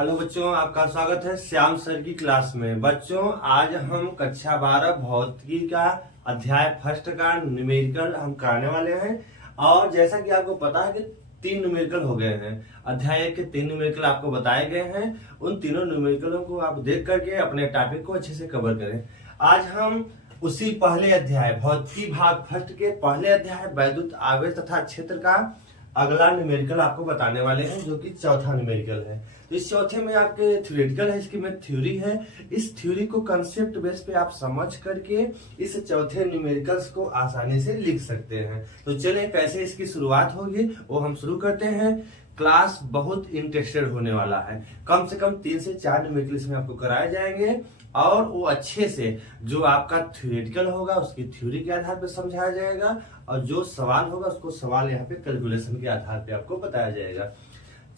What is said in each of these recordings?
Hello बच्चों, आपका स्वागत है श्याम सर की क्लास में। बच्चों, आज हम कक्षा 12 भौतिकी का अध्याय फर्स्ट का न्यूमेरिकल हम कराने वाले हैं। और जैसा कि आपको पता है कि 3 न्यूमेरिकल हो गए हैं। अध्याय 1 के 3 न्यूमेरिकल आपको बताए गए हैं। उन तीनों न्यूमेरिकलों को आप देख करके अपने टॉपिक को अच्छे से कवर करें। आज हम उसी पहले अध्याय भौतिकी भाग फर्स्ट के पहले अध्याय वैद्युत आवेश तथा क्षेत्र का अगला न्यूमेरिकल आपको बताने वाले हैं, जो कि चौथा न्यूमेरिकल है। तो इस चौथे में आपके थ्योरेटिकल है, इसकी में थ्योरी है। इस थ्योरी को कंसेप्ट बेस पे आप समझ करके इस चौथे न्यूमेरिकल्स को आसानी से लिख सकते हैं। तो चलें, कैसे इसकी शुरुआत होगी वो हम शुरू करते हैं। क्लास बहुत इंटरेस्टेड होने वाला है। कम से कम 3 से 4 न्यूमेरिकल इसमें आपको कराए जाएंगे और वो अच्छे से जो आपका थ्योरेटिकल होगा उसकी थ्योरी के आधार पर समझाया जाएगा, और जो सवाल होगा उसको सवाल यहाँ पे कैलकुलेशन के आधार पे आपको बताया जाएगा।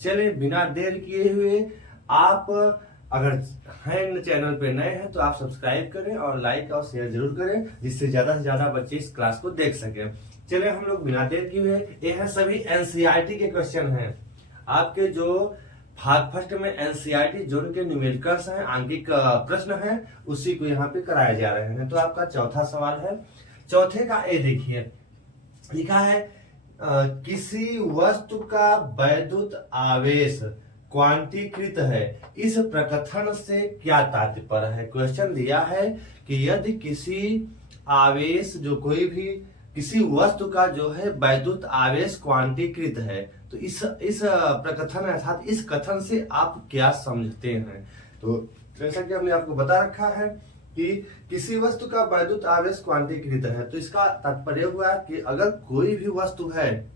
चलिए, बिना देर किए हुए आप अगर हैं चैनल पे नए हैं तो आप सब्सक्राइब करें और लाइक और शेयर जरूर करें, जिससे ज्यादा से ज्यादा बच्चे इस क्लास को देख सके। चलिए, हम लोग बिना देर किए हुए, ये है सभी एनसीईआरटी के क्वेश्चन हैं। आपके जो भाग फर्स्ट में एनसीईआरटी जोन के न्यूमेरिकल्स हैं, आंकिक प्रश्न हैं, उसी को यहाँ पे कराए जा रहे हैं। तो आपका चौथा सवाल है। चौथे का ए देखिए, लिखा है किसी वस्तु का वैद्युत आवेश क्वांटीकृत है, इस प्रकथन से क्या तात्पर्य है। क्वेश्चन दिया है कि यदि किसी आवेश जो कोई भी किसी वस्तु का जो है वैद्युत आवेश क्वांटीकृत है, तो इस प्रकथन अर्थात इस कथन से आप क्या समझते हैं। तो जैसा कि हमने आपको बता रखा है कि किसी वस्तु का वैद्युत आवेश क्वांटीकृत है, तो इसका तात्पर्य हुआ कि अगर कोई भी वस्तु है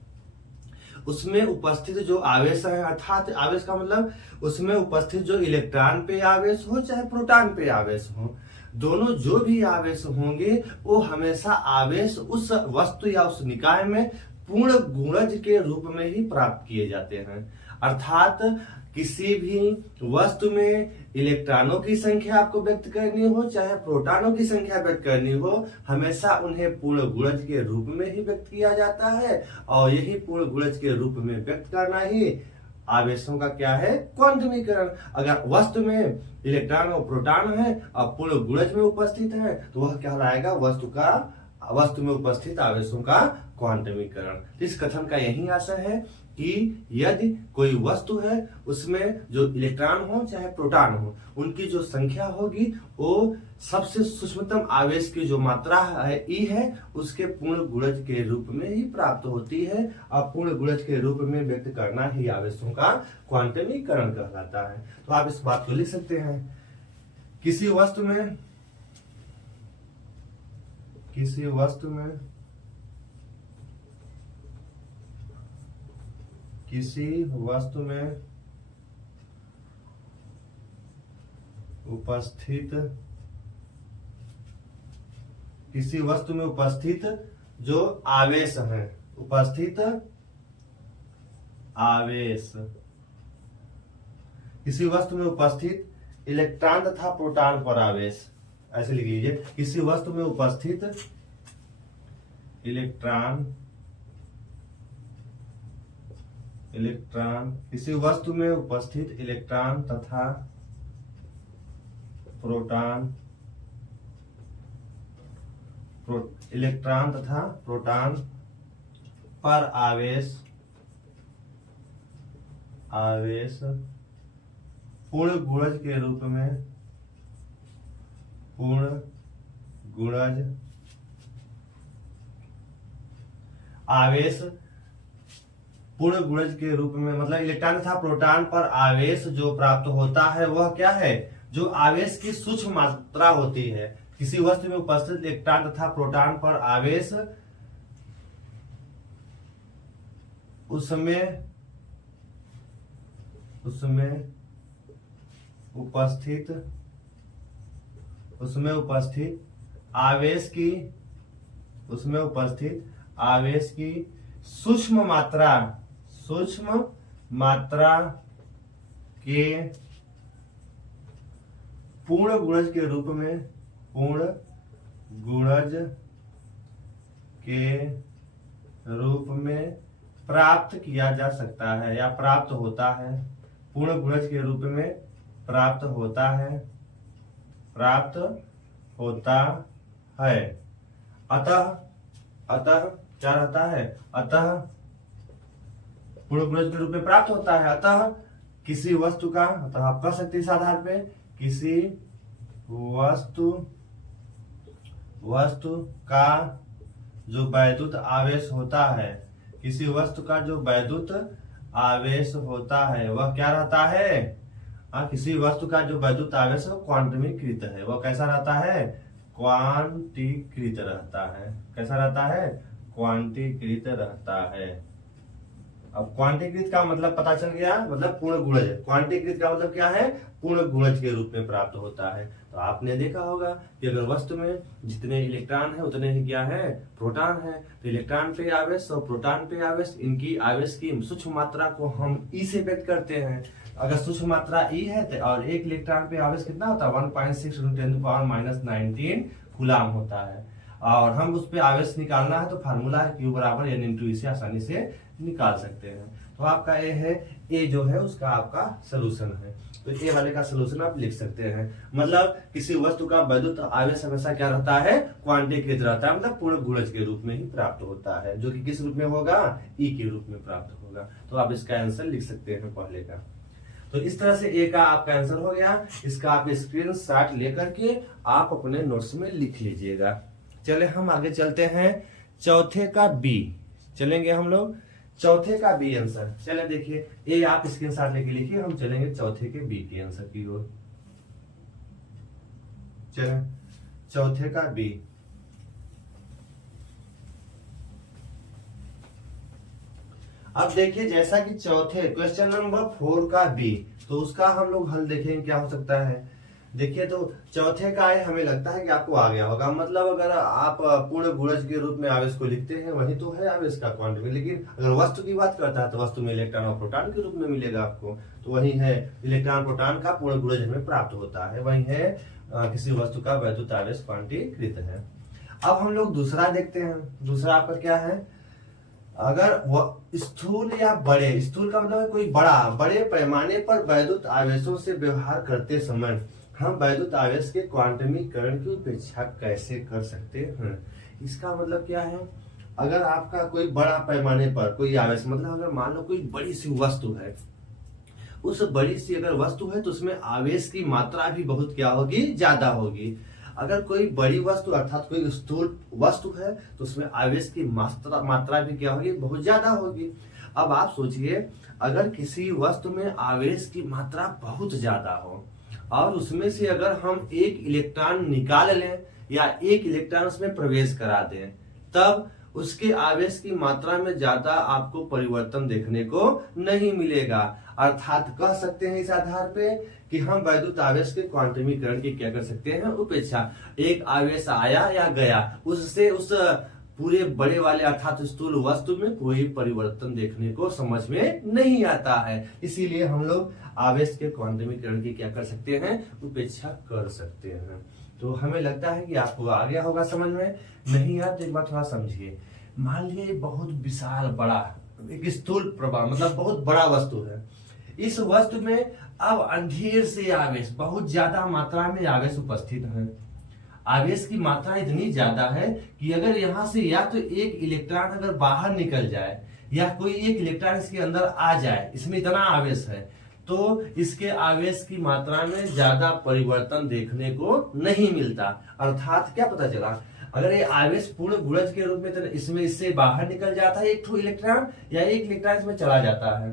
उसमें उपस्थित जो आवेश है, अर्थात आवेश का मतलब उसमें उपस्थित जो इलेक्ट्रॉन पे आवेश हो चाहे प्रोटॉन पे आवेश हो, दोनों जो भी आवेश होंगे वो हमेशा आवेश उस वस्तु या उस निकाय में पूर्ण गुणज के रूप में ही प्राप्त किए जाते हैं। अर्थात किसी भी वस्तु में इलेक्ट्रॉनों की संख्या आपको व्यक्त करनी हो चाहे प्रोटॉनों की संख्या व्यक्त करनी हो, हमेशा उन्हें पूर्ण गुणज के रूप में ही व्यक्त किया जाता है। और यही पूर्ण गुणज के रूप में व्यक्त करना ही आवेशों का क्या है, क्वांटमीकरण। अगर वस्तु में इलेक्ट्रॉन और प्रोटॉन है और पूर्ण गुणज में उपस्थित है, तो वह कहलाएगा वस्तु में उपस्थित आवेशों का क्वांटमीकरण। इस कथन का यही आशय है कि यदि कोई वस्तु है उसमें जो इलेक्ट्रॉन हो चाहे प्रोटॉन हो, उनकी जो संख्या होगी वो सबसे सूक्ष्मतम आवेश की जो मात्रा है ई है, उसके पूर्ण गुणज के रूप में ही प्राप्त होती है। और पूर्ण गुणज के रूप में व्यक्त करना ही आवेशों का क्वांटमीकरण कहलाता है। तो आप इस बात को लिख सकते हैं। किसी वस्तु में उपस्थित जो आवेश है, उपस्थित आवेश, किसी वस्तु में उपस्थित इलेक्ट्रॉन तथा प्रोटॉन पर आवेश, ऐसे लिख लीजिए। किसी वस्तु में उपस्थित इलेक्ट्रॉन, किसी वस्तु में उपस्थित इलेक्ट्रॉन तथा प्रोटॉन पर आवेश पूर्ण गुणज के रूप में, पूर्ण गुणज आवेश पूर्ण गुणज के रूप में, मतलब इलेक्ट्रॉन तथा प्रोटॉन पर आवेश जो प्राप्त होता है वह क्या है, जो आवेश की सूक्ष्म मात्रा होती है। किसी वस्तु में उपस्थित इलेक्ट्रॉन तथा प्रोटॉन पर आवेश उसमें उपस्थित आवेश की सूक्ष्म मात्रा के पूर्ण गुणज के रूप में, पूर्ण गुणज के रूप में प्राप्त किया जा सकता है या प्राप्त होता है, पूर्ण गुणज के रूप में प्राप्त होता है, प्राप्त होता है। अतः क्या रहता है, अतः पूर्ण गुणज के रूप में प्राप्त होता है। अतः किसी वस्तु का, अतः आप कह सकते हैं इस आधार पे, किसी वस्तु का जो वैद्युत आवेश होता है, किसी वस्तु का जो वैद्युत आवेश होता है वह क्या रहता है, किसी वस्तु का जो वैद्युत आवेश है क्वांटमीकृत है। वह कैसा रहता है, क्वांटीकृत रहता है। कैसा रहता है, क्वांटीकृत रहता है। अब क्वांटीकृत का मतलब पता चल गया, मतलब पूर्ण गुणज। क्वांटीकृत का मतलब क्या है, पूर्ण गुणज के रूप में प्राप्त होता है। तो आपने देखा होगा कि अगर वस्तु में जितने इलेक्ट्रॉन है उतने ही क्या है, प्रोटॉन है। तो इलेक्ट्रॉन पे आवेश और प्रोटॉन पे आवेश, इनकी आवेश की सूक्ष्म मात्रा को हम ई से व्यक्त करते हैं। अगर सूक्ष्म मात्रा ई है तो और एक इलेक्ट्रॉन पे आवेश कितना होता है, 1.6 × 10⁻⁻19 कूलाम होता है। और हम उस पे आवेश निकालना है तो फार्मूला है Q बराबर N × E से आसानी से निकाल सकते हैं। तो आपका ए है, ए जो है उसका आपका सोल्यूशन है। तो ए वाले का सोल्यूशन आप लिख सकते हैं। मतलब किसी वस्तु का वैद्युत आवेश हमेशा क्या रहता है, क्वांटीकृत रहता है, मतलब पूर्ण गुणज के रूप में ही प्राप्त होता है, जो कि किस रूप में होगा, ई के रूप में प्राप्त होगा। तो आप इसका आंसर लिख सकते हैं पहले का। तो इस तरह से ए का आपका आंसर हो गया। इसका आप स्क्रीनशॉट लेकर के आप अपने नोट्स में लिख लीजिएगा। चले हम आगे चलते हैं, चौथे का बी चलेंगे हम लोग। चौथे का बी आंसर, चले देखिए, ए आप स्क्रीनशॉट लेके लिखिए, हम चलेंगे चौथे के बी के आंसर की ओर। चले चौथे का बी, अब देखिए जैसा कि चौथे क्वेश्चन नंबर 4 का बी, तो उसका हम लोग हल देखेंगे क्या हो सकता है। देखिए तो चौथे का है, हमें लगता है कि आपको आ गया होगा। मतलब अगर आप पूर्ण गुणज के रूप में आवेश को लिखते हैं वही तो है आवेश का क्वांटम, लेकिन अगर वस्तु की बात करता है तो वस्तु में इलेक्ट्रॉन और प्रोटॉन के रूप में मिलेगा आपको। तो वही है, इलेक्ट्रॉन प्रोटॉन का पूर्ण गुणज हमें प्राप्त होता है, वही है किसी वस्तु का वैद्युत आवेश क्वांटीकृत है। अब हम लोग दूसरा देखते हैं। दूसरा आपका क्या है, अगर वो स्थूल या बड़े, स्थूल का मतलब है कोई बड़े पैमाने पर वैद्युत आवेशों से व्यवहार करते समय हम वैद्युत आवेश के क्वांटमीकरण की उपेक्षा कैसे कर सकते हैं। इसका मतलब क्या है, अगर आपका कोई बड़ा पैमाने पर कोई आवेश, मतलब अगर मान लो कोई बड़ी सी वस्तु है, उस बड़ी सी अगर वस्तु है तो उसमें आवेश की मात्रा भी बहुत क्या होगी, ज्यादा होगी। अगर कोई बड़ी वस्तु अर्थात कोई स्थूल वस्तु है तो उसमें आवेश की मात्रा भी क्या होगी, बहुत ज्यादा होगी। अब आप सोचिए, अगर किसी वस्तु में आवेश की मात्रा बहुत ज्यादा हो और उसमें से अगर हम एक इलेक्ट्रॉन निकाल लें या एक इलेक्ट्रॉन उसमें प्रवेश करा दें, तब उसके आवेश की मात्रा में ज्यादा आपको परिवर्तन देखने को नहीं मिलेगा। अर्थात कह सकते हैं इस आधार पे कि हम वैद्युत आवेश के क्वांटमीकरण की क्या कर सकते हैं, उपेक्षा। एक आवेश आया या गया, उससे उस पूरे बड़े वाले अर्थात स्थूल वस्तु में कोई परिवर्तन देखने को समझ में नहीं आता है। इसीलिए हम लोग आवेश के क्वांटमीकरण की क्या कर सकते हैं, उपेक्षा कर सकते हैं। तो हमें लगता है कि आपको आ गया होगा समझ में। नहीं यार तो एक बार थोड़ा समझिए, मान लीजिए बहुत विशाल बड़ा एक स्थूल प्रवाह, मतलब बहुत बड़ा वस्तु है। इस वस्तु में अब अंधेर से आवेश, बहुत ज्यादा मात्रा में आवेश उपस्थित है। आवेश की मात्रा इतनी ज्यादा है कि अगर यहाँ से या तो एक इलेक्ट्रॉन अगर बाहर निकल जाए या कोई एक इलेक्ट्रॉन इसके अंदर आ जाए, इसमें इतना आवेश है, तो इसके आवेश की मात्रा में ज्यादा परिवर्तन देखने को नहीं मिलता। अर्थात क्या पता चला, अगर ये आवेश पूर्ण गुणज के रूप में तो इसमें इससे बाहर निकल जाता है एक ठो इलेक्ट्रॉन या एक इलेक्ट्रॉन इसमें चला जाता है,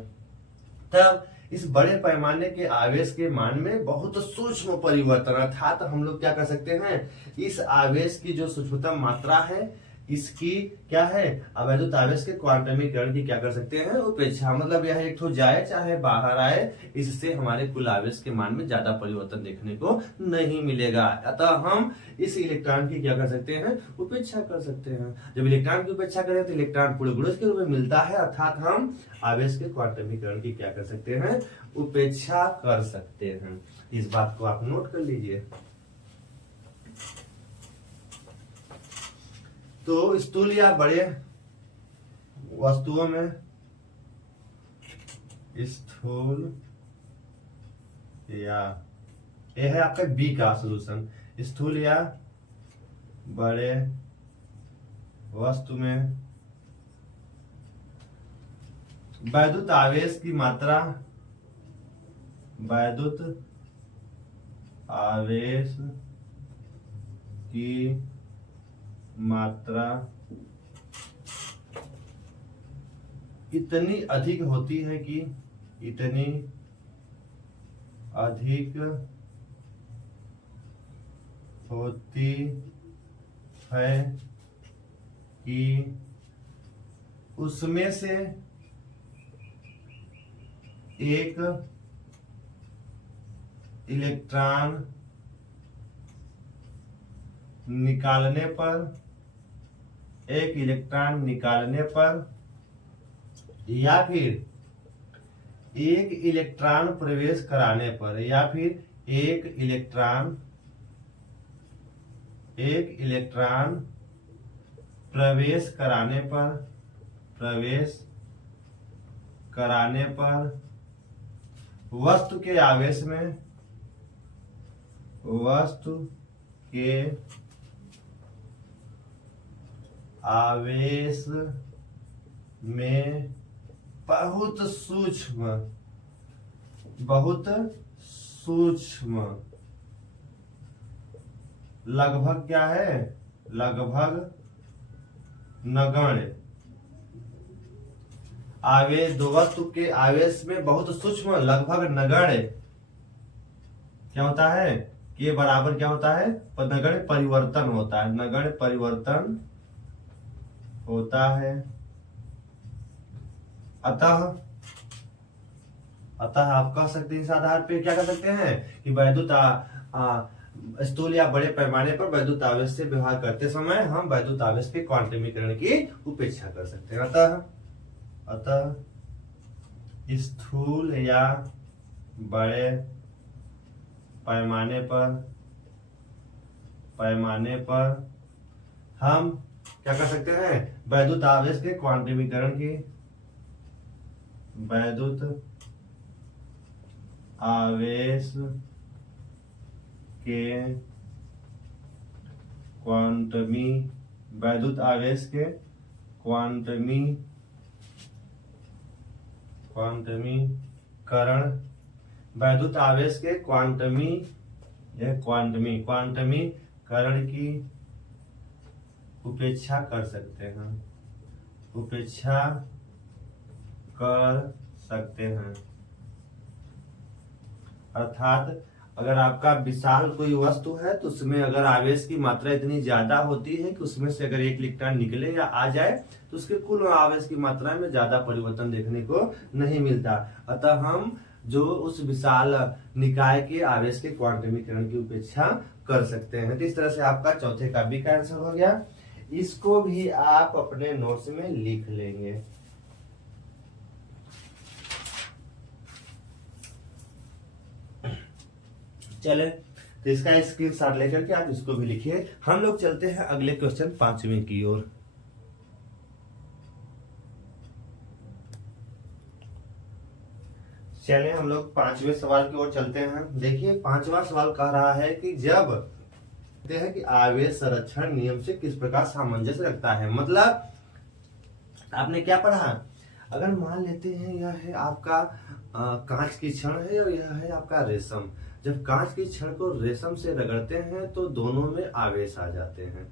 तब इस बड़े पैमाने के आवेश के मान में बहुत सूक्ष्म परिवर्तन, अर्थात हम लोग क्या कर सकते हैं, इस आवेश की जो सूक्ष्मतम मात्रा है इसकी क्या है, वैद्युत आवेश के क्वांटमीकरण की क्या कर सकते हैं, उपेक्षा। मतलब यह एक तो जाए चाहे बाहर आए, इससे हमारे कुल आवेश के मान में ज्यादा परिवर्तन देखने को नहीं मिलेगा। अतः हम इस इलेक्ट्रॉन की क्या कर सकते हैं, उपेक्षा कर सकते हैं। जब इलेक्ट्रॉन की उपेक्षा करें तो इलेक्ट्रॉन पूर्ण गुणज के रूप में मिलता है, अर्थात हम आवेश के क्वांटमीकरण की क्या कर सकते हैं, उपेक्षा कर सकते हैं। इस बात को आप नोट कर लीजिए। तो स्थूल या बड़े वस्तुओं में, स्थूल या यह है आपका बी का सोल्यूशन। स्थूल या बड़े वस्तु में वैद्युत आवेश की मात्रा, वैद्युत आवेश की मात्रा इतनी अधिक होती है कि इतनी अधिक होती है कि उसमें से एक इलेक्ट्रॉन निकालने पर या फिर एक इलेक्ट्रॉन प्रवेश कराने पर, या फिर एक इलेक्ट्रॉन प्रवेश कराने पर वस्तु के आवेश में बहुत सूक्ष्म लगभग क्या है, लगभग नगण्य आवेश, दो वस्तु के आवेश में बहुत सूक्ष्म लगभग नगण्य क्या होता है कि बराबर क्या होता है, नगण्य परिवर्तन होता है, नगण्य परिवर्तन होता है। अतः आप कह सकते हैं इस आधार पे क्या कर सकते हैं कि वैद्युत स्थूल या बड़े पैमाने पर वैद्युत आवेश से व्यवहार करते समय हम वैद्युत आवेश के क्वांटमीकरण की उपेक्षा कर सकते हैं। अतः स्थूल या बड़े पैमाने पर हम क्या कर सकते हैं, वैद्युत आवेश के क्वांटमीकरण की, वैद्युत आवेश के क्वांटमीकरण की उपेक्षा कर सकते हैं। अर्थात अगर आपका विशाल कोई वस्तु है तो उसमें अगर आवेश की मात्रा इतनी ज्यादा होती है कि उसमें से अगर एक इलेक्ट्रॉन निकले या आ जाए तो उसके कुल आवेश की मात्रा में ज्यादा परिवर्तन देखने को नहीं मिलता। अतः हम जो उस विशाल निकाय के आवेश के क्वांटमीकरण की उपेक्षा कर सकते हैं। तो इस तरह से आपका चौथे का बी का आंसर हो गया। इसको भी आप अपने नोट्स में लिख लेंगे। चले तो इसका स्क्रीनशॉट लेकर के आप इसको भी लिखिए। हम लोग चलते हैं अगले क्वेश्चन 5वें की ओर। चले हम लोग 5वें सवाल की ओर चलते हैं। देखिए 5वां सवाल कह रहा है कि जब कहते हैं कि आवेश संरक्षण नियम से किस प्रकार सामंजस्य रखता है। मतलब आपने क्या पढ़ा, अगर मान लेते हैं यह है आपका कांच की छड़ है और यह है आपका रेशम। जब कांच की छड़ को रेशम से रगड़ते हैं तो दोनों में आवेश आ जाते हैं।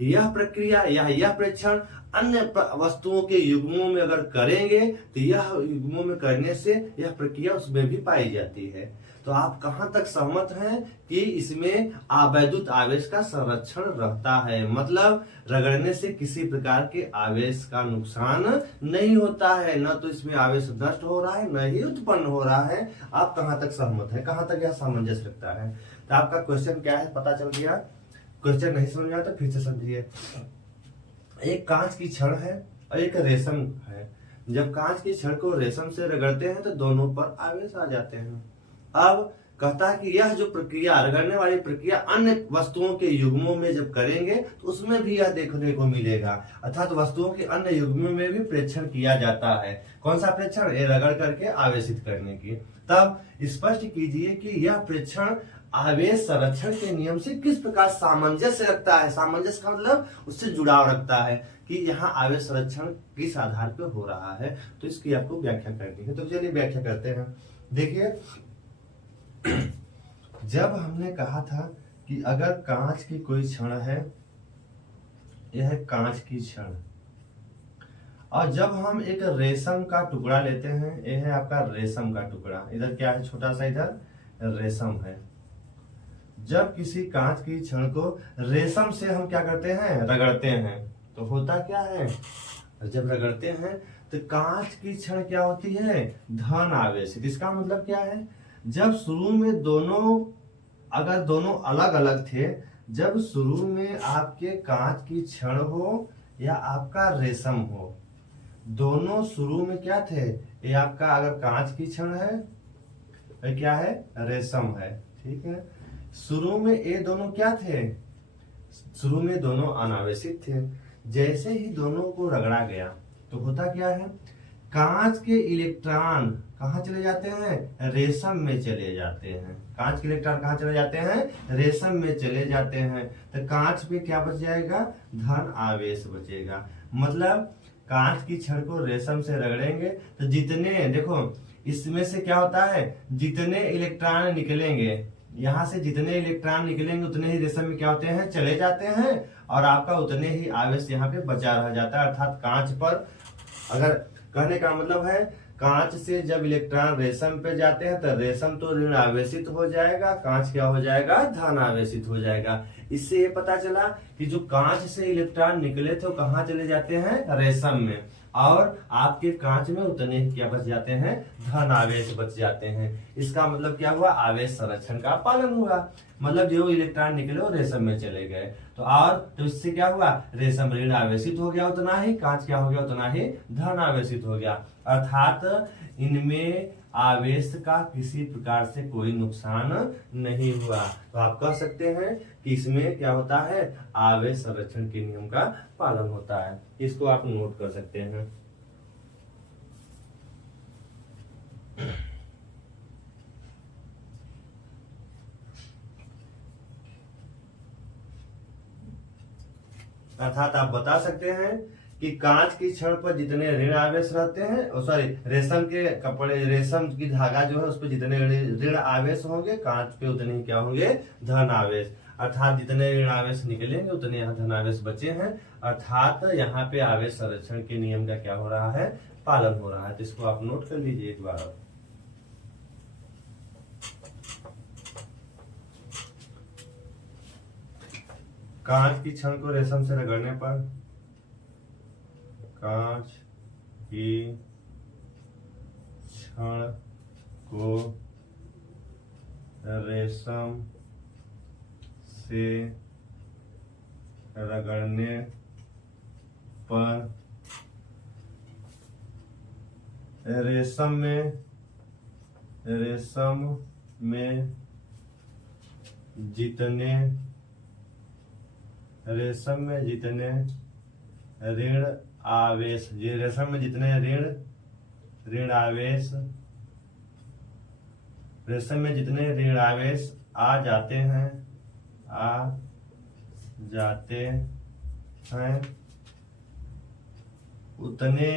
यह प्रक्रिया या यह परीक्षण अन्य वस्तुओं के युग्मों में अगर करेंगे तो यह युग्मों में करने से यह प्रक्रिया उसमें भी पाई जाती है। तो आप कहां तक सहमत हैं कि इसमें वैद्युत आवेश का संरक्षण रहता है, मतलब रगड़ने से किसी प्रकार के आवेश का नुकसान नहीं होता है, न तो इसमें आवेश नष्ट हो रहा है न ही उत्पन्न हो रहा है। आप कहां तक सहमत हैं, कहां तक यह सामंजस्य रखता है। तो आपका क्वेश्चन क्या है पता चल गया। क्वेश्चन नहीं समझ में आया तो फिर से समझिए। एक कांच की छड़ है और एक रेशम है। जब कांच की छड़ को रेशम से रगड़ते हैं तो दोनों पर आवेश आ जाते हैं। अब कहता है कि यह जो प्रक्रिया, रगड़ने वाली प्रक्रिया अन्य वस्तुओं के युग्मों में जब करेंगे तो उसमें भी यह देखने को मिलेगा। अर्थात वस्तुओं के अन्य युग्मों में भी प्रेक्षण किया जाता है। कौन सा प्रेक्षण? ये रगड़ करके आवेशित करने की। तब स्पष्ट कीजिए कि यह प्रेक्षण आवेश संरक्षण के नियम से किस प्रकार सामंजस्य रखता है। सामंजस्य का मतलब उससे जुड़ाव रखता है कि यहाँ आवेश संरक्षण किस आधार पर हो रहा है। तो इसकी आपको व्याख्या करनी है। तो चलिए व्याख्या करते हैं। देखिए, जब हमने कहा था कि अगर कांच की कोई छड़ है, यह है कांच की छड़, और जब हम एक रेशम का टुकड़ा लेते हैं, यह है आपका रेशम का टुकड़ा, इधर क्या है छोटा सा, इधर रेशम है। जब किसी कांच की छड़ को रेशम से हम क्या करते हैं? रगड़ते हैं, तो होता क्या है? जब रगड़ते हैं तो कांच की छड़ क्या होती है? धन आवेशित। इसका मतलब क्या है? जब शुरू में दोनों, अगर दोनों अलग अलग थे, जब शुरू में आपके कांच की छड़ हो या आपका रेशम हो, दोनों शुरू में क्या थे? ये आपका अगर कांच की छड़ है, ये क्या है? रेशम है। ठीक है, शुरू में ये दोनों क्या थे? शुरू में दोनों अनावेशित थे। जैसे ही दोनों को रगड़ा गया तो होता क्या है? कांच के इलेक्ट्रॉन कहाँ चले जाते हैं? रेशम में चले जाते हैं। कांच के इलेक्ट्रॉन कहाँ चले जाते हैं? रेशम में चले जाते हैं। तो कांच पे क्या बच जाएगा? धन आवेश बचेगा। मतलब कांच की छड़ को रेशम से रगड़ेंगे तो जितने, देखो इसमें से क्या होता है? जितने इलेक्ट्रॉन निकलेंगे, यहाँ से जितने इलेक्ट्रॉन निकलेंगे उतने ही रेशम में क्या होते हैं? चले जाते हैं, और आपका उतने ही आवेश यहाँ पे बचा रह जाता है। अर्थात कांच पर, अगर कहने का मतलब है, कांच से जब इलेक्ट्रॉन रेशम पे जाते हैं तो रेशम तो ऋण आवेशित हो जाएगा, कांच क्या हो जाएगा? धन आवेशित हो जाएगा। इससे ये पता चला कि जो कांच से इलेक्ट्रॉन निकले थे वो कहाँ चले जाते हैं? रेशम में, और आपके कांच में उतने ही क्या बच जाते हैं? धन आवेश बच जाते हैं। इसका मतलब क्या हुआ? आवेश संरक्षण का पालन हुआ। मतलब जो इलेक्ट्रॉन निकले वो रेशम में चले गए, तो इससे क्या हुआ? रेशम ऋण आवेशित हो गया उतना ही, कांच क्या हो गया? उतना ही धन आवेशित हो गया। अर्थात इनमें आवेश का किसी प्रकार से कोई नुकसान नहीं हुआ। तो आप कह सकते हैं कि इसमें क्या होता है? आवेश संरक्षण के नियम का पालन होता है। इसको आप नोट कर सकते हैं। अर्थात आप बता सकते हैं कि कांच की छड़ पर जितने ऋण आवेश रहते हैं, सॉरी, रेशम के कपड़े, रेशम की धागा जो है उस पर जितने ऋण आवेश होंगे, कांच पे उतने ही क्या होंगे? धन आवेश। अर्थात जितने ऋण आवेश निकलेंगे उतने यहाँ धन आवेश बचे हैं। अर्थात यहाँ पे आवेश संरक्षण के नियम का क्या हो रहा है? पालन हो रहा है। तो इसको आप नोट कर लीजिए एक बार। कांच की छड़ को रेशम से रगड़ने पर कांच की छड़ को रेशम से रगड़ने पर रेशम में जितने ऋण आवेश, रेशम में जितने ऋण आवेश, रेशम में जितने ऋण आवेश आ जाते हैं उतने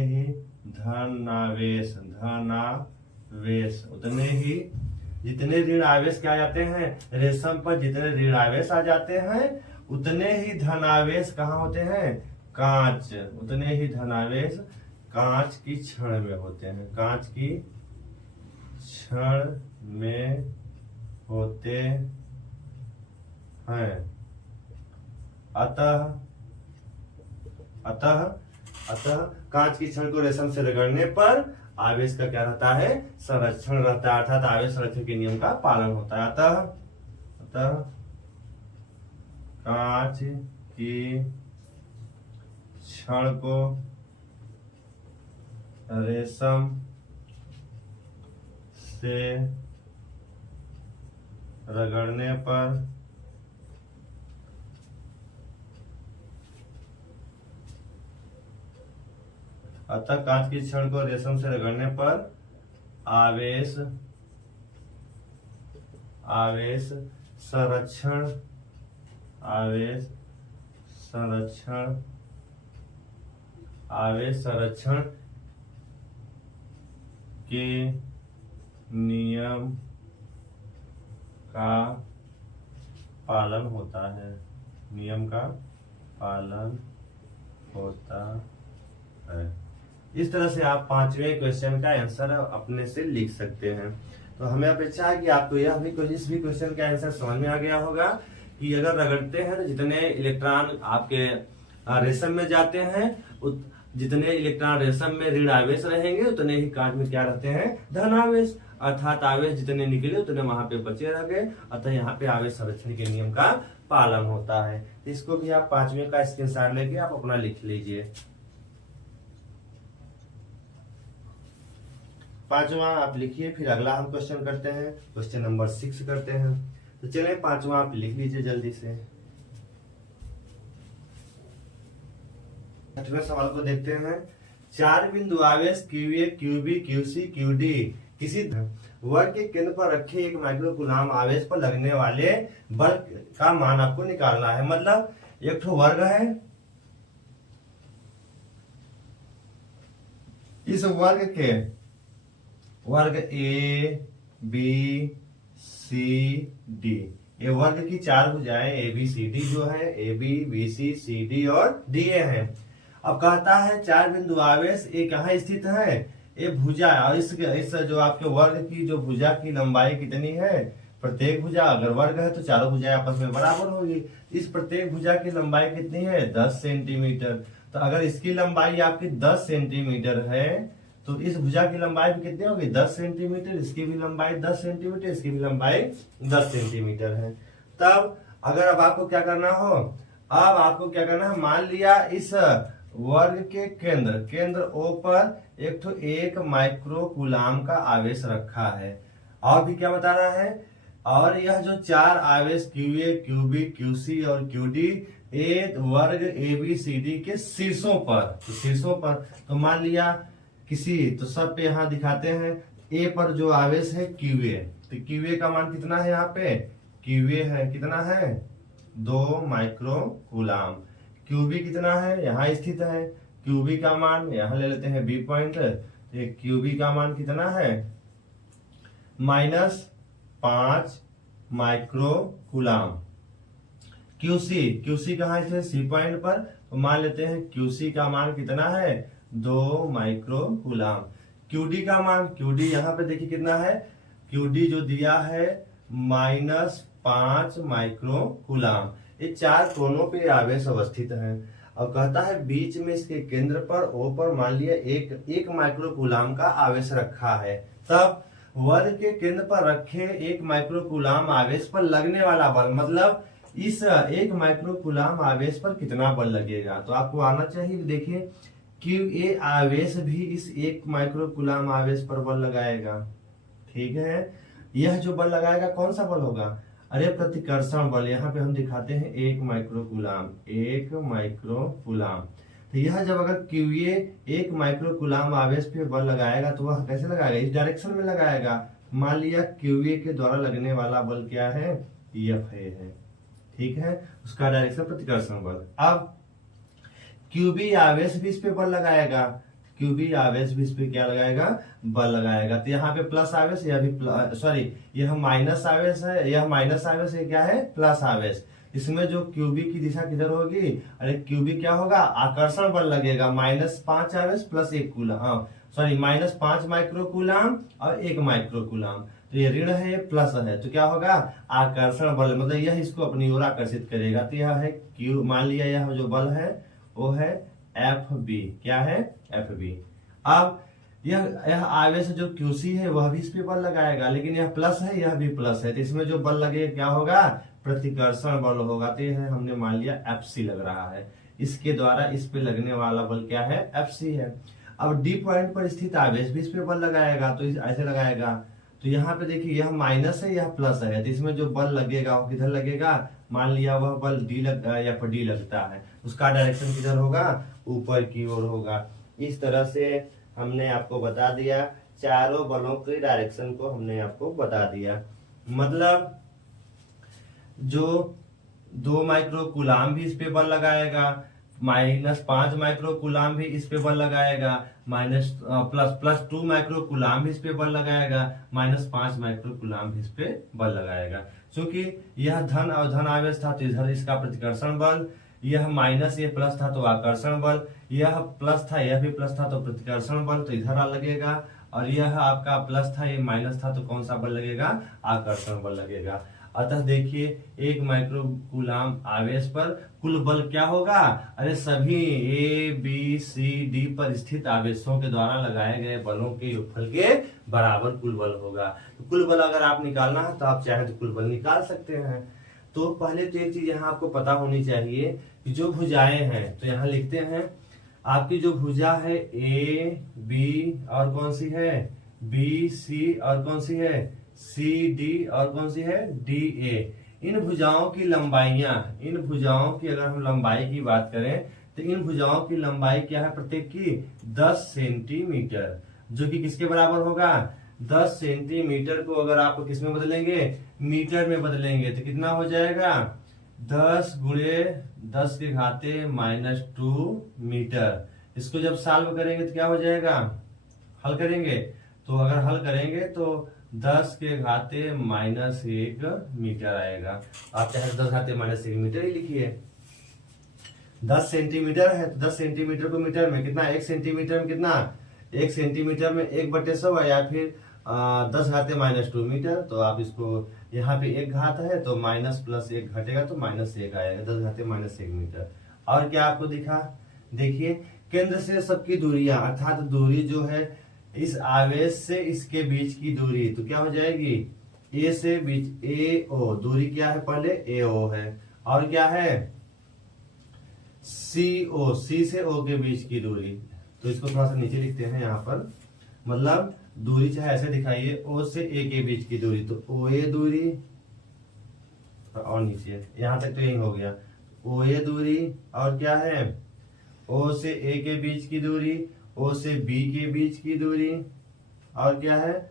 ही धनावेश, उतने ही जितने ऋण आवेश क्या आ जाते हैं? रेशम पर जितने ऋण आवेश आ जाते हैं उतने ही धनावेश कहाँ होते हैं? कांच, उतने ही धनावेश कांच की छड़ में होते हैं, कांच की छड़ में होते हैं। अतः कांच की छड़ को रेशम से रगड़ने पर आवेश का क्या रहता है? संरक्षण रहता है। अर्थात आवेश संरक्षण के नियम का पालन होता है। अतः कांच की छड़ को रेशम से रगड़ने पर अतः कांच की छड़ को रेशम से रगड़ने पर आवेश संरक्षण के नियम का पालन होता है। इस तरह से आप 5वें क्वेश्चन का आंसर अपने से लिख सकते हैं। तो हमें अपेक्षा है कि आपको इस भी क्वेश्चन का आंसर समझ में आ गया होगा कि अगर रगड़ते हैं तो जितने इलेक्ट्रॉन आपके रेशम में जाते हैं, जितने इलेक्ट्रॉन रेशम में ऋण आवेश रहेंगे उतने ही कांच में क्या रहते हैं, धन आवेश। अर्थात आवेश जितने निकले उतने वहां पे बचे रह गए। अतः यहाँ पे आवेश संरक्षण के नियम का पालन होता है। इसको भी आप 5वें का स्क्रीनशॉट लेके आप अपना लिख लीजिए। 5वां आप लिखिए, फिर अगला हम क्वेश्चन करते हैं, क्वेश्चन नंबर 6 करते हैं। तो चलिए 5वां आप लिख लीजिए जल्दी से। 8वें सवाल को देखते हैं। 4 बिंदु आवेश QA, QB, QC, QD किसी वर्ग के केंद्र पर रखे 1 माइक्रोकूलाम आवेश पर लगने वाले बल का मान आपको निकालना है। मतलब एक ठो वर्ग है, इस वर्ग A, B, C, D, ये वर्ग की 4 भुजाएं ABCD जो है AB, BC, CD और DA है। अब कहता है 4 बिंदु आवेश ये कहाँ स्थित है, ये भुजा, और इस जो आपके वर्ग की जो भुजा की लंबाई कितनी है, प्रत्येक भुजा अगर वर्ग है तो चारों भुजाएं आपस में बराबर होगी। इस प्रत्येक भुजा की लंबाई कितनी है, 10 सेंटीमीटर। तो अगर इसकी लंबाई आपकी 10 सेंटीमीटर है तो इस भुजा की लंबाई भी कितनी होगी, 10 सेंटीमीटर। इसकी भी लंबाई 10 सेंटीमीटर, इसकी भी लंबाई 10 सेंटीमीटर है। तब अगर अब आपको क्या करना है, मान लिया इस वर्ग के केंद्र O पर एक माइक्रोकूलाम का आवेश रखा है। और भी क्या बता रहा है, और यह जो 4 आवेश QA, QB, QC और QD एक वर्ग ABCD के शीर्षों पर, तो मान लिया तो सब पे यहाँ दिखाते हैं। A पर जो आवेश है QA, तो QA का मान कितना है, यहाँ पे QA है कितना है, 2 माइक्रोकूलाम। QB कितना है, यहाँ स्थित है। QB का मान यहाँ ले लेते हैं B पॉइंट, तो QB का मान कितना है, -5 माइक्रोकूलाम। QC कहाँ है, C पॉइंट पर, तो मान लेते हैं QC का मान कितना है, 2 माइक्रोकूलाम। QD का मान, QD यहाँ पे देखिए कितना है, QD जो दिया है -5 माइक्रोकूलाम। ये 4 कोनों पे आवेश अवस्थित है। अब कहता है बीच में इसके केंद्र पर O पर मान लिया एक माइक्रोकूलाम का आवेश रखा है। तब वर्ग के केंद्र पर रखे 1 माइक्रोकूलाम आवेश पर लगने वाला बल, मतलब इस 1 माइक्रोकूलाम आवेश पर कितना बल लगेगा। तो आपको आना चाहिए, देखिए QA आवेश भी इस 1 माइक्रोकूलाम आवेश पर बल लगाएगा। ठीक है, यह जो बल लगाएगा कौन सा बल होगा, अरे प्रतिकर्षण बल। यहाँ पे हम दिखाते हैं 1 माइक्रोकूलाम। तो यह जब अगर QA 1 माइक्रोकूलाम आवेश पे बल लगाएगा तो वह कैसे लगाएगा, इस डायरेक्शन में लगाएगा। मान लिया QA के द्वारा लगने वाला बल क्या है, F है। ठीक है, उसका डायरेक्शन प्रतिकर्षण बल। अब QB आवेश भी इस पे बल लगाएगा, क्या लगाएगा, बल लगाएगा। तो यहाँ पे प्लस आवेश, यह भी यह माइनस आवेश है, यह माइनस आवेश, ये क्या है, प्लस आवेश। इसमें जो QB की दिशा किधर होगी, अरे QB क्या होगा, आकर्षण बल लगेगा। -5 आवेश प्लस 1 कूलाम, -5 माइक्रोकूलाम और 1 माइक्रोकूलाम। तो ये ऋण है, ये प्लस है, तो क्या होगा, आकर्षण बल, मतलब यह इसको अपनी ओर आकर्षित करेगा। तो यह है Q, मान लिया यह जो बल है वो है FB। क्या है, FB। अब यह आवेश जो QC है वह भी इस पे बल लगाएगा, लेकिन यह प्लस है, यह भी प्लस है, तो इसमें जो बल लगेगा क्या होगा, प्रतिकर्षण बल होगा। तो यह हमने मान लिया FC लग रहा है, इसके द्वारा इस पे लगने वाला बल क्या है, FC है। अब डी पॉइंट पर स्थित आवेश भी इस पे बल लगाएगा, तो ऐसे लगाएगा। तो यहाँ पे देखिए यह माइनस है, यह प्लस है, तो इसमें जो बल लगेगा वो किधर लगेगा, मान लिया वह बल डी या पर डी लगता है, उसका डायरेक्शन किधर होगा, ऊपर की ओर होगा। इस तरह से हमने आपको बता दिया, चारों बलों के डायरेक्शन को हमने आपको बता दिया। मतलब जो 2 माइक्रो कूलाम भी इस पे बल लगाएगा, -5 माइक्रो कूलाम भी इस पे बल लगाएगा, प्लस 2 माइक्रो कूलाम भी इस पे बल लगाएगा, -5 माइक्रो कूलाम भी इस पे बल लगाएगा। क्योंकि यह धन और धन आवेश था तो इधर इसका प्रतिकर्षण बल, यह माइनस ये प्लस था तो आकर्षण बल, यह प्लस था यह भी प्लस था तो प्रतिकर्षण बल तो इधर लगेगा, और यह आपका प्लस था ये माइनस था तो कौन सा बल लगेगा, आकर्षण बल लगेगा। अतः देखिए 1 माइक्रो कूलाम आवेश पर कुल बल क्या होगा, अरे सभी ए बी सी डी पर स्थित आवेशों के द्वारा लगाए गए बलों के योगफल के बराबर कुल बल होगा। तो कुल बल अगर आप निकालना है तो आप चाहे तो कुल बल निकाल सकते हैं। तो पहले तो एक चीज यहाँ आपको पता होनी चाहिए कि जो भुजाएं हैं, तो यहाँ लिखते हैं आपकी जो भुजा है ए बी और कौन सी है, बी सी और कौन सी है, सी डी और कौन सी है, डी ए। इन भुजाओं की लंबाइयां, इन भुजाओं की अगर हम लंबाई की बात करें तो इन भुजाओं की लंबाई क्या है प्रत्येक की, 10 सेंटीमीटर, जो कि किसके बराबर होगा, 10 सेंटीमीटर को अगर आप किस में बदलेंगे, मीटर में बदलेंगे तो कितना हो जाएगा, 10 गुणे 10 के घाते -2 मीटर। इसको जब सॉल्व करेंगे तो क्या हो जाएगा, हल करेंगे तो अगर हल करेंगे तो 10 के घाते -1 मीटर आएगा। आप चाहे 10 घाते -1 मीटर ही लिखिए। 10 सेंटीमीटर है तो 10 सेंटीमीटर को मीटर में कितना, 1 सेंटीमीटर में कितना, 1 सेंटीमीटर में 1/100 है, या फिर 10 घाते -2 मीटर। तो आप इसको यहाँ पे 1 घात है तो माइनस प्लस 1 घटेगा तो -1 आएगा, 10 घाते -1 मीटर। और क्या आपको दिखा, देखिए केंद्र से सबकी दूरियां, अर्थात दूरी जो है इस आवेश से इसके बीच की दूरी, तो क्या हो जाएगी, ए से बीच ए ओ, दूरी क्या है पहले, ए ओ है, और क्या है सी ओ, सी से ओ के बीच की दूरी। तो इसको थोड़ा सा नीचे लिखते हैं यहाँ पर, मतलब दूरी चाहे ऐसे दिखाइए, ओ से ए के बीच की दूरी, तो ओ ए दूरी, और नीचे यहां तक तो यही हो गया, ओ ए दूरी, और क्या है ओ से ए के बीच की दूरी, ओ से बी के बीच की दूरी, और क्या है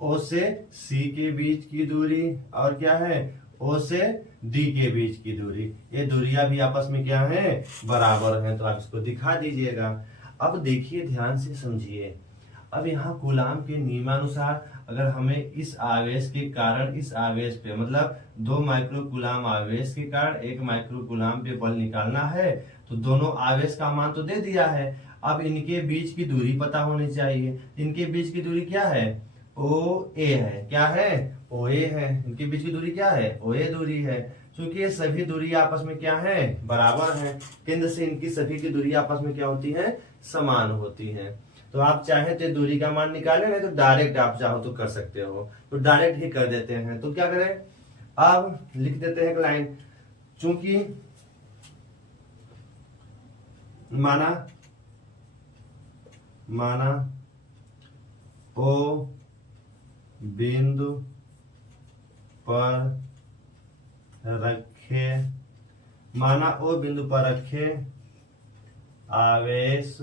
ओ से सी के बीच की दूरी, और क्या है ओ से डी के बीच की दूरी। ये दूरियां भी आपस में क्या है, बराबर हैं, तो आप इसको दिखा दीजिएगा। अब देखिए ध्यान से समझिए, अब यहाँ कूलाम के नियमानुसार अगर हमें इस आवेश के कारण इस आवेश पे, मतलब 2 माइक्रो कूलाम आवेश के कारण 1 माइक्रो कूलाम पे बल निकालना है, तो दोनों आवेश का मान तो दे दिया है, अब इनके बीच की दूरी पता होनी चाहिए। इनके बीच की दूरी क्या है, ओ ए है, क्या है ओ ए है, इनके बीच की दूरी क्या है, ओ ए दूरी है। क्योंकि ये सभी दूरी आपस में क्या है, बराबर है, केंद्र से इनकी सभी की दूरी आपस में क्या होती है, समान होती है। तो आप चाहे तो दूरी का मान निकाले, नहीं तो डायरेक्ट आप चाहो तो कर सकते हो, तो डायरेक्ट ही कर देते हैं। तो क्या करें, अब लिख देते हैं एक लाइन, चूंकि माना ओ बिंदु पर रखे, माना ओ बिंदु पर रखे आवेश,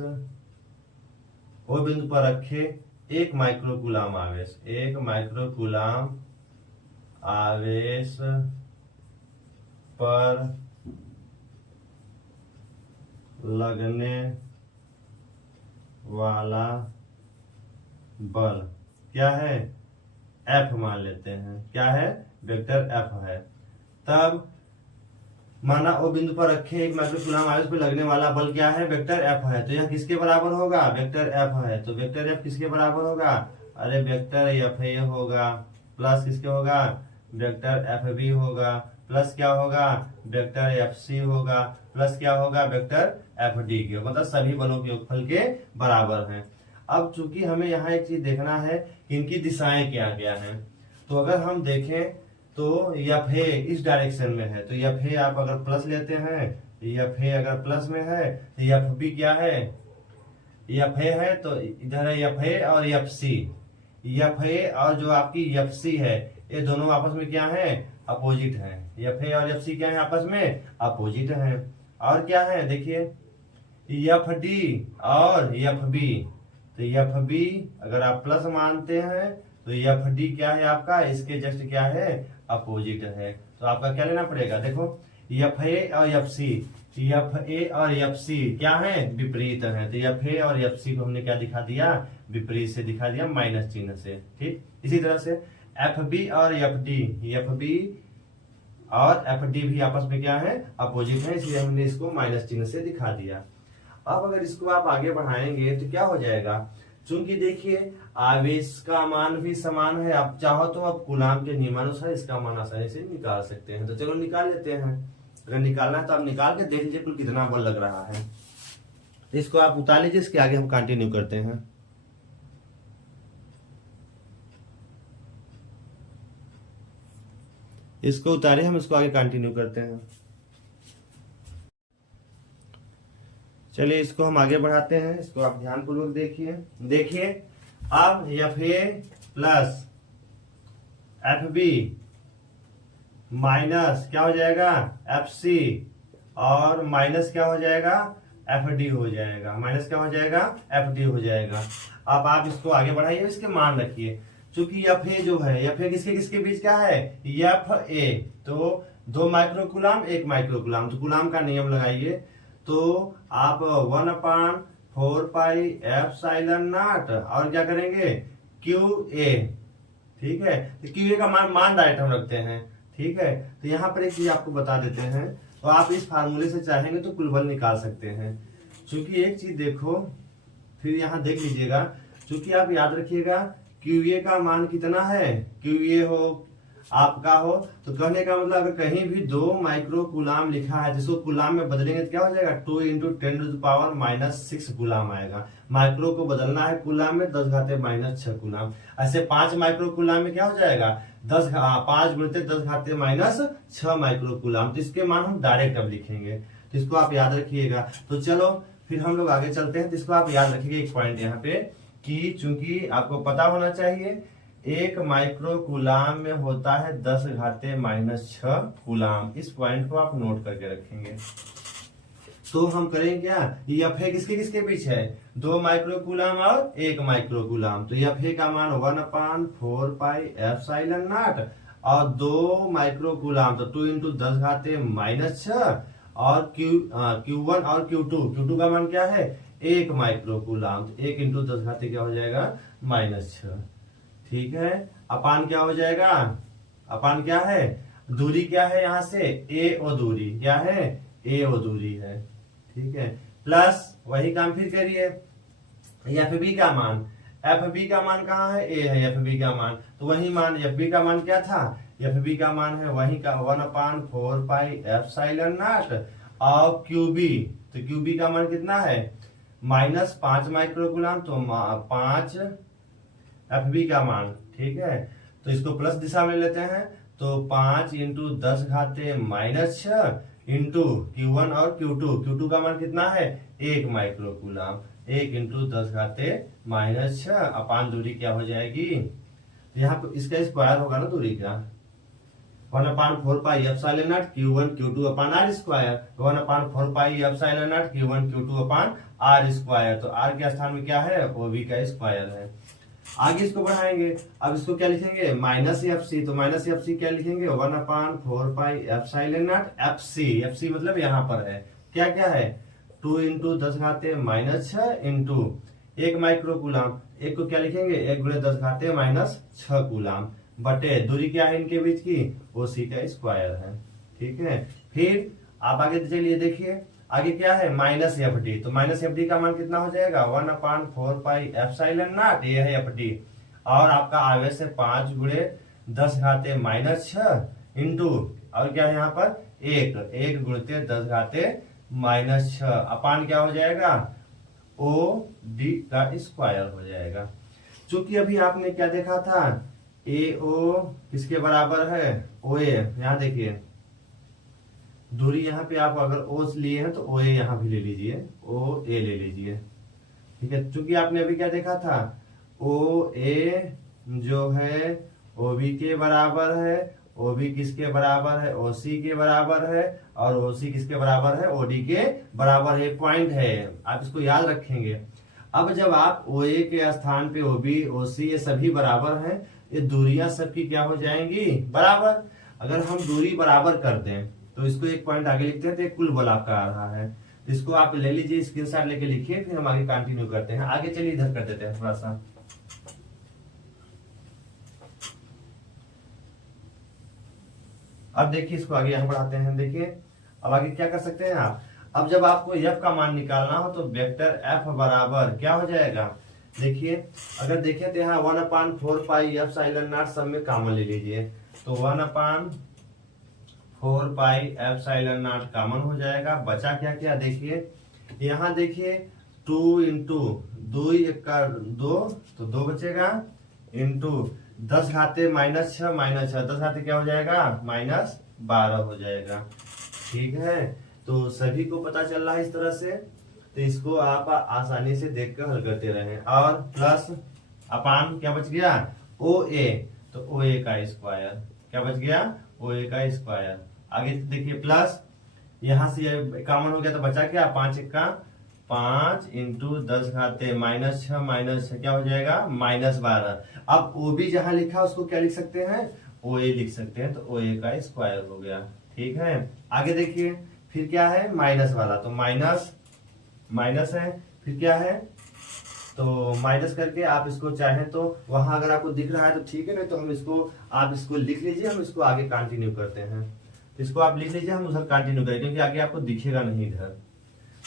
ओ बिंदु पर रखे 1 माइक्रो कूलाम आवेश, 1 माइक्रो कूलाम आवेश पर लगने वाला बल क्या है, एफ मान लेते हैं, क्या है, वेक्टर एफ है। तब माना ओ बिंदु पर रखे 1 माइक्रो कूलाम आवेश पर लगने वाला बल क्या है, वेक्टर एफ है। तो यह किसके बराबर होगा, वेक्टर एफ है, तो वेक्टर एफ किसके बराबर होगा, अरे वेक्टर एफ ए होगा, प्लस किसके होगा, वेक्टर एफ बी होगा, प्लस क्या होगा, वेक्टर एफ सी होगा, प्लस क्या होगा, वेक्टर एफ डी के, मतलब सभी बलों के योगफल के बराबर हैं। अब चूंकि हमें यहाँ एक चीज देखना है, इनकी दिशाएं क्या क्या हैं। तो अगर हम देखें तो एफ ए इस डायरेक्शन में है, तो एफ ए आप अगर प्लस लेते हैं, एफ ए अगर प्लस में है तो एफ बी क्या है, एफ ए है तो इधर है एफ ए और एफ सी। एफ ए और जो आपकी एफ सी है ये दोनों आपस में क्या है, अपोजिट है। एफ ए और एफ सी क्या है, आपस में अपोजिट है। और क्या है देखिए, एफ डी और एफ बी। तो एफ बी अगर आप प्लस मानते हैं तो एफ डी क्या है आपका, इसके जस्ट क्या है, अपोजिट है। तो आपका क्या लेना पड़ेगा, देखो एफ ए और एफ सी, एफ ए और एफ सी क्या है, विपरीत है। तो एफ ए और एफ सी को हमने क्या दिखा दिया, विपरीत से दिखा दिया, माइनस चिन्ह से। ठीक, इसी तरह से एफ बी और एफ डी, एफ बी और एफ डी भी आपस में क्या है, अपोजिट है, इसलिए हमने इसको माइनस चिन्ह से दिखा दिया। अब अगर इसको आप आगे बढ़ाएंगे तो क्या हो जाएगा, चूंकि देखिए आवेश का मान भी समान है, आप चाहो तो आप कूलाम के नियमानुसार इसका मान आसानी से निकाल सकते हैं। तो चलो निकाल लेते हैं। अगर निकालना है तो आप निकाल के देख लीजिए कुल कितना बल लग रहा है। तो इसको आप उतार लीजिए, इसके आगे हम कंटिन्यू करते हैं। इसको उतारे, हम इसको आगे कंटिन्यू करते हैं। चलिए इसको हम आगे बढ़ाते हैं, इसको आप ध्यानपूर्वक देखिए। देखिए अब F A plus F B minus क्या हो जाएगा, एफ सी, और माइनस क्या हो जाएगा, एफ डी हो जाएगा। माइनस क्या हो जाएगा, एफ डी हो जाएगा। अब आप इसको आगे बढ़ाइए, इसके मान रखिए। चूंकि एफ ए जो है, एफ ए किसके किसके बीच क्या है, एफ ए, तो 2 माइक्रो कूलाम 1 माइक्रो कूलाम, तो कूलाम का नियम लगाइए। तो आप 1/4 पाई एप्सिलॉन नॉट और क्या करेंगे, क्यू ए। ठीक है, तो क्यू ए का मान डायरेक्ट हम रखते हैं। ठीक है, तो यहाँ पर एक चीज आपको बता देते हैं, तो आप इस फार्मूले से चाहेंगे तो कुल बल निकाल सकते हैं। चूंकि एक चीज देखो, फिर यहाँ देख लीजिएगा, चूंकि आप याद रखिएगा क्यू ए का मान कितना है, क्यू ए हो आपका हो, तो कहने का मतलब अगर कहीं भी 2 माइक्रो कूलाम लिखा है, जिसको कूलाम में बदलेंगे तो क्या हो जाएगा, 2 × 10⁻⁻6 कूलाम आएगा। माइक्रो को बदलना है कूलाम में 10⁻⁻6 कूलाम। ऐसे 5 माइक्रो कूलाम में क्या हो जाएगा, 5 × 10⁻6 माइक्रो कूलाम। तो इसके मान हम डायरेक्ट अब लिखेंगे, तो इसको आप याद रखिएगा। तो चलो फिर हम लोग आगे चलते हैं। तो इसको आप याद रखिएगा एक पॉइंट यहाँ पे, कि चूंकि आपको पता होना चाहिए 1 माइक्रो कूलाम में होता है 10⁻⁻6 कूलाम। इस पॉइंट को आप नोट करके रखेंगे। तो हम करेंगे क्या, एफ ए किसके किसके बीच है, 2 माइक्रो कूलाम और 1 माइक्रो कूलाम। तो एफ ए का मान 1/4 पाई एप्सिलॉन नॉट और 2 माइक्रो कूलाम, तो 2 × 10⁻⁻6 और Q1 और Q2 का मान क्या है, 1 माइक्रो कूलाम। तो 1 × 10 क्या हो जाएगा, -6। ठीक है, अपान क्या हो जाएगा, अपान क्या है, दूरी क्या है, यहाँ से ए ओ दूरी क्या है, ए ओ दूरी है। ठीक है, प्लस वही काम फिर करिए, एफ बी का मान, एफ बी का मान कहाँ है, ए है एफ बी का मान, तो वही मान एफ बी का मान क्या था, एफ बी का मान है वही का 1/4 पाई एप्सिलॉन नॉट और क्यू बी। तो क्यू बी का मान कितना है, -5 माइक्रो कूलाम, तो 5 एफ बी का मान। ठीक है, तो इसको प्लस दिशा में लेते हैं, तो 5 × 10⁻⁻6 इंटू Q1 और Q2 का मान कितना है, 1 माइक्रो कूलाम। 1 × 10⁻⁻6 अपान दूरी क्या हो जाएगी, तो यहाँ पे इसका स्क्वायर होगा ना दूरी का, 1/4 pi epsilon not Q1 Q2 upon R square, 1/4 pi epsilon not Q1 Q2 upon R square. तो R के स्थान में क्या है, OB का स्क्वायर है। आगे इसको बढ़ाएंगे, अब इसको क्या लिखेंगे, -FC। तो -FC क्या लिखेंगे, 1/4 पाई एप्सिलॉन नॉट FC मतलब यहाँ पर है क्या क्या है, 2 × 10⁻⁻6 इंटू 1 माइक्रो कूलाम, एक को क्या लिखेंगे, 1 × 10⁻⁻6 कूलाम, बटे दूरी क्या है इनके बीच की, OC का स्क्वायर है। ठीक है, फिर आप आगे चलिए देखिए, आगे क्या है, -FD। तो -FD का मान कितना हो जाएगा, 1/4 पाई एप्सिलॉन नॉट, ये है FD, और आपका आवेश है 5 × 10⁻⁻6 इंटू और क्या है यहाँ पर 1 × 10⁻⁻6 अपान क्या हो जाएगा, OD का स्क्वायर हो जाएगा। चूंकि अभी आपने क्या देखा था, AO किसके बराबर है, OA। यहाँ देखिए दूरी यहाँ पे आप अगर O लिए हैं तो OA यहाँ भी ले लीजिए, OA ले लीजिए। ठीक है, चूंकि आपने अभी क्या देखा था, ओ ए जो है ओ बी के बराबर है, ओ बी किसके बराबर है, ओ सी के बराबर है, और ओ सी किसके बराबर है, ओ डी के बराबर है। पॉइंट है, आप इसको याद रखेंगे। अब जब आप ओ ए के स्थान पे ओ बी ओ सी ये सभी बराबर हैं, ये दूरियां सबकी क्या हो जाएंगी, बराबर। अगर हम दूरी बराबर कर दें तो इसको एक पॉइंट आगे लिखते हैं, तो एक कुल बल आपका आ रहा है। इसको आप ले लीजिए, स्क्रीनशॉट लेके लिखिए, फिर हम आगे कंटिन्यू करते हैं। आगे चलिए इधर कर देते हैं थोड़ा सा। अब देखिए इसको आगे यहाँ बढ़ाते हैं। देखिए अब आगे क्या कर सकते हैं आप, अब जब आपको f का मान निकालना हो तो वेक्टर f बराबर क्या हो जाएगा। देखिए अगर देखें तो यहाँ 1/4 पाई एफ साइलन नॉट सब में कॉमन ले लीजिए, तो 1/4 पाई एफ साइलन नॉट कॉमन हो जाएगा। बचा क्या क्या, देखिए यहाँ देखिए 2 इंटू 2 का 2 तो 2 बचेगा, इंटू 10 घाते -6 10 घाते क्या हो जाएगा, -12 हो जाएगा। ठीक है, तो सभी को पता चल रहा है इस तरह से, तो इसको आप आसानी से देखकर हल करते रहें। और प्लस अपान क्या बच गया, ओ ए, तो ओ ए का स्क्वायर क्या बच गया, ओ ए का स्क्वायर। आगे देखिए प्लस यहां से ये कॉमन हो गया तो बचा क्या, 5 का 5 इंटू 10 घाते -6 क्या हो जाएगा, -12। अब ओ बी जहां लिखा उसको क्या लिख सकते हैं, ओ ए लिख सकते हैं, तो ओ ए का स्क्वायर हो गया। ठीक है, आगे देखिए फिर क्या है, माइनस वाला, तो माइनस है, फिर क्या है, तो माइनस करके आप इसको चाहें तो वहां अगर आपको दिख रहा है तो ठीक है, नहीं तो हम इसको आप इसको लिख लीजिए, हम इसको आगे कंटिन्यू करते हैं। इसको आप लिख लीजिए, हम उधर कंटिन्यू करें, क्योंकि आगे आपको दिखेगा नहीं इधर।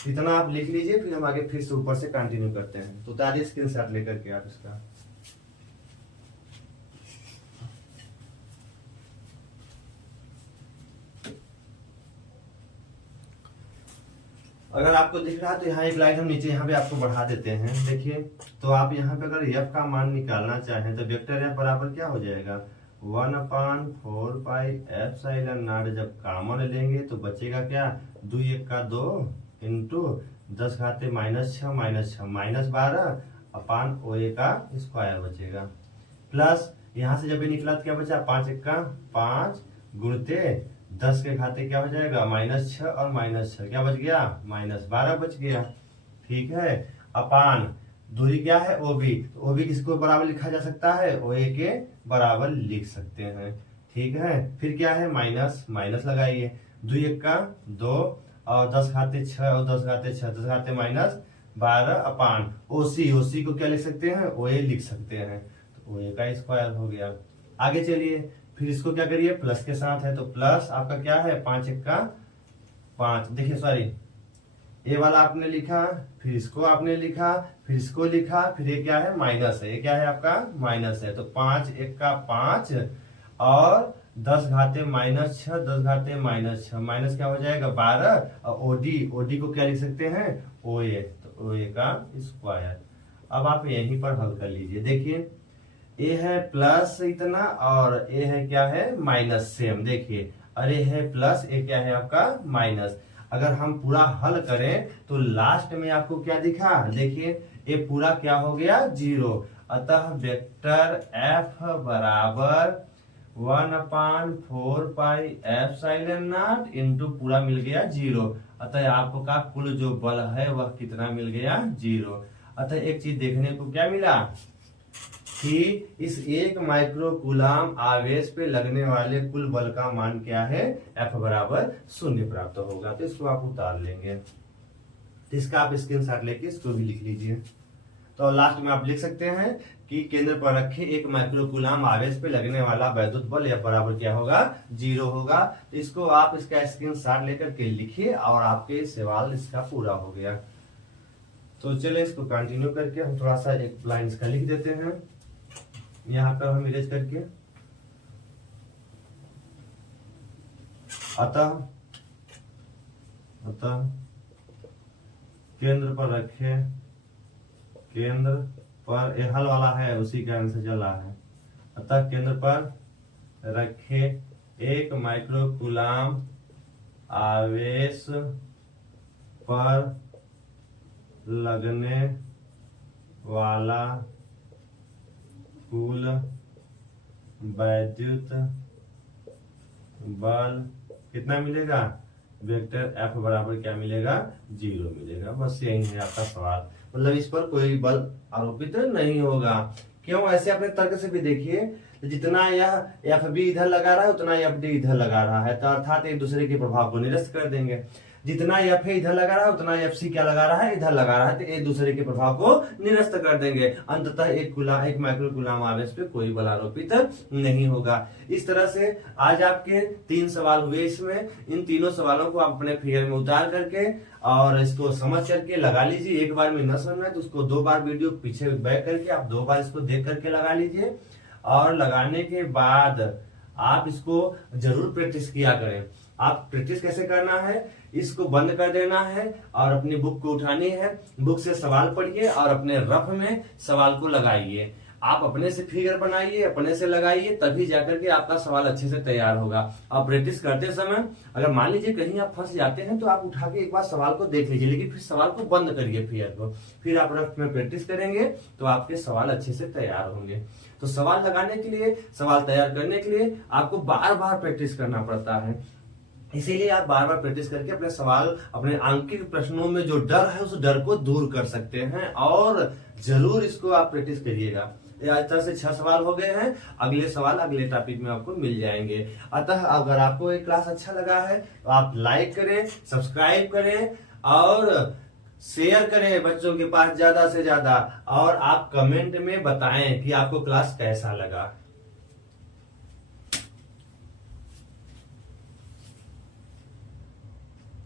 इतना आप लिख लीजिए, फिर हम आगे फिर से ऊपर से कंटिन्यू करते हैं। तो उतारिए स्क्रीनशॉट लेकर के आप इसका। अगर आपको दिख रहा है तो यहाँ एक लाइन हम नीचे यहाँ पे आपको बढ़ा देते हैं। देखिए तो आप यहाँ पे अगर f का मान निकालना चाहें तो वेक्टर f बराबर क्या हो जाएगा, 1/4 पाई एफ साइलन नॉट। जब कॉमन लेंगे तो बचेगा क्या, 2 का 2 इंटू 10 घाते -6 -12 अपान ओ ए का स्क्वायर बचेगा। प्लस यहाँ से जब ये निकला तो क्या बचा, 5 का 5 गुणते 10 के घाते क्या हो जाएगा, -6 और -6 क्या बच गया, -12 बच गया। ठीक है, अपान दूरी क्या है, ओबी, तो ओबी किसको बराबर लिखा जा सकता है, ओ ए के बराबर लिख सकते हैं। ठीक है, फिर क्या है, माइनस लगाइए, 2 का 2 और 10 घाते 6 और 10 घाते 6 10 घाते -12 अपान ओसी को क्या लिख सकते हैं, ओ ए लिख सकते हैं, तो ओ ए का स्क्वायर हो गया। आगे चलिए फिर इसको क्या करिए, प्लस के साथ है, तो प्लस आपका क्या है, 5 का 5, देखिए सॉरी ये वाला आपने लिखा, फिर इसको आपने लिखा, फिर इसको लिखा, फिर ये क्या है, माइनस है, ये क्या है आपका माइनस है, तो 5 का 5 और 10 घाते -6 10 घाते -6 माइनस क्या हो जाएगा, 12 और ओडी को क्या लिख सकते हैं, ओ ए, तो ओ ए का स्क्वायर। अब आप यहीं पर हल कर लीजिए। देखिए ए है प्लस इतना और ए है क्या है, माइनस सेम। देखिए अरे है प्लस, ए क्या है आपका माइनस। अगर हम पूरा हल करें तो लास्ट में आपको क्या दिखा, देखिए ये पूरा क्या हो गया, 0। अतः वेक्टर एफ बराबर 1/4 पाई एफ साइलन नॉट इंटू पूरा मिल गया 0। अतः आपका कुल जो बल है वह कितना मिल गया, 0। अतः एक चीज देखने को क्या मिला कि इस 1 माइक्रो कूलाम आवेश पे लगने वाले कुल बल का मान क्या है, F बराबर 0 प्राप्त होगा। तो इसको आप उतार लेंगे, तो इसका आप स्क्रीनशॉट लेके इसको भी लिख लीजिए। तो लास्ट में आप लिख सकते हैं कि केंद्र पर रखे 1 माइक्रो कूलाम आवेश पे लगने वाला वैद्युत बल F बराबर क्या होगा, 0 होगा। तो इसको आप इसका स्क्रीनशॉट लेकर के लिखिए और आपके सवाल इसका पूरा हो गया। तो चलिए इसको कंटिन्यू करके हम थोड़ा सा एक लाइन इसका लिख देते हैं यहाँ पर हम इरेज करके। अतः केंद्र पर रखे, केंद्र पर ये हल वाला है उसी का आंसर चल रहा है। अतः केंद्र पर रखे 1 माइक्रो कूलाम आवेश पर लगने वाला कुल वैद्युत बल कितना मिलेगा? वेक्टर F बराबर क्या मिलेगा? 0 मिलेगा। बस यही है आपका सवाल, मतलब इस पर कोई बल आरोपित नहीं होगा। क्यों? ऐसे अपने तर्क से भी देखिए, जितना यह एफ बी इधर लगा रहा है उतना एफ डी इधर लगा रहा है, तो अर्थात एक दूसरे के प्रभाव को निरस्त कर देंगे। जितना एफ ए इधर लगा रहा है उतना एफ सी क्या लगा रहा है? इधर लगा रहा है, तो एक दूसरे के प्रभाव को निरस्त कर देंगे। अंततः एक माइक्रो कूलाम आवेश पे कोई बल आरोपित नहीं होगा। इस तरह से आज आपके 3 सवाल हुए इसमें। इन तीनों सवालों को आप अपने फिगर में उतार करके और इसको समझ करके लगा लीजिए। एक बार में न समझ में तो उसको 2 बार वीडियो पीछे बैक करके आप 2 बार इसको देख करके लगा लीजिए, और लगाने के बाद आप इसको जरूर प्रैक्टिस किया करें। आप प्रैक्टिस कैसे करना है? इसको बंद कर देना है और अपनी बुक को उठानी है, बुक से सवाल पढ़िए और अपने रफ में सवाल को लगाइए। आप अपने से फिगर बनाइए, अपने से लगाइए, तभी जाकर के आपका सवाल अच्छे से तैयार होगा। आप प्रैक्टिस करते समय अगर मान लीजिए कहीं आप फंस जाते हैं तो आप उठा के एक बार सवाल को देख लीजिए, लेकिन फिर सवाल को बंद करिए फिगर को, फिर आप रफ में प्रैक्टिस करेंगे तो आपके सवाल अच्छे से तैयार होंगे। तो सवाल लगाने के लिए, सवाल तैयार करने के लिए आपको बार बार प्रैक्टिस करना पड़ता है। इसीलिए आप बार बार प्रैक्टिस करके अपने सवाल, अपने आंकिक प्रश्नों में जो डर है उस डर को दूर कर सकते हैं, और जरूर इसको आप प्रैक्टिस करिएगा। आज तरह से 6 सवाल हो गए हैं। अगले सवाल अगले टॉपिक में आपको मिल जाएंगे। अतः अगर आपको ये क्लास अच्छा लगा है तो आप लाइक करें, सब्सक्राइब करें और शेयर करें बच्चों के पास ज्यादा से ज्यादा, और आप कमेंट में बताएं कि आपको क्लास कैसा लगा।